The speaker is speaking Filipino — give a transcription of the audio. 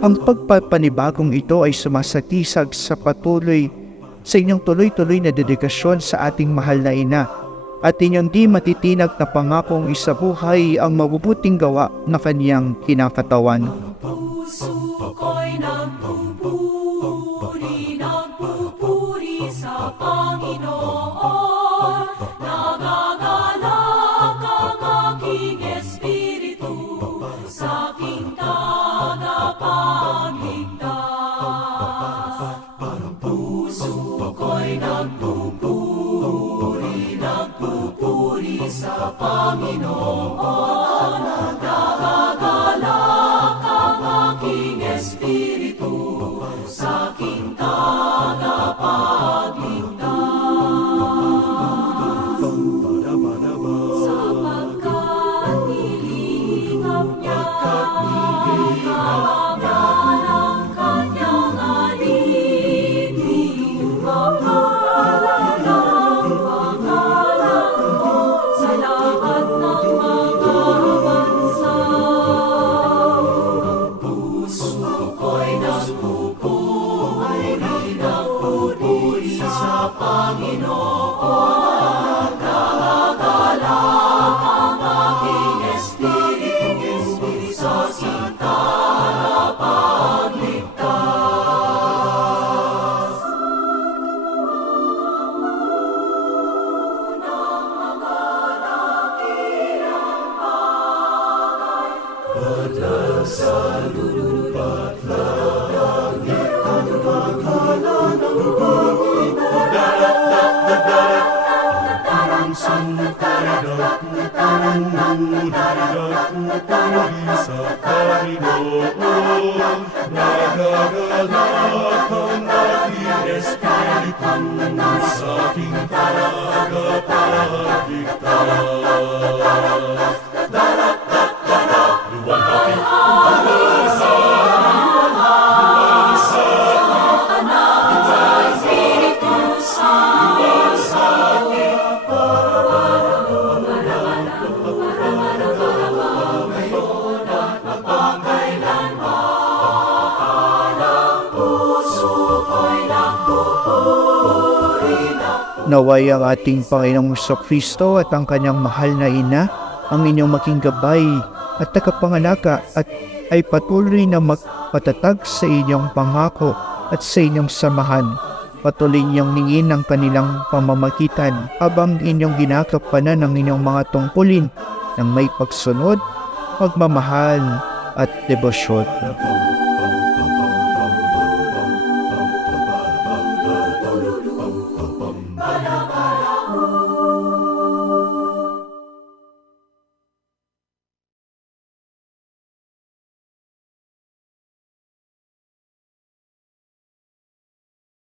Ang pagpapanibagong ito ay sumasatisag sa inyong tuloy-tuloy na dedikasyon sa ating mahal na ina at inyong di matitinag na pangakong isabuhay ang mabubuting gawa na kaniyang kinakatawan. Puso ko'y nagpupuri sa Panginoon. Nagagalak ang aking espiritu sa aking tagapagligtas. Puso ko'y nagpupuri sa Panginoon. Nagagalak ang aking espiritu sa aking tagapagligtas. Sapagkat nilingap niya kalangan ng kanyang alipin. Kapalan ang pangalan ko sa lahat ng mga bansa. Puso ko'y nagpupuri sa Panginoon. Nagagalak ang aking espiritu sa aking tagapagligtas. Unang mga dakilang bagay, patag sa lupa't langit, ang akala ng Panginoon. Sa Panginoon, nagagalak ang aking espiritu sa aking tagapagligtas. Luwalhati Naway ang ating Panginoong Kristo at ang kanyang mahal na ina ang inyong maging gabay at tagapangalaga at ay patuloy na magpatatag sa inyong pangako at sa inyong samahan. Patuloy niyong ningin ang kanilang pamamagitan habang inyong ginagampanan ang inyong mga tungkulin ng may pagsunod, pagmamahal at debosyon.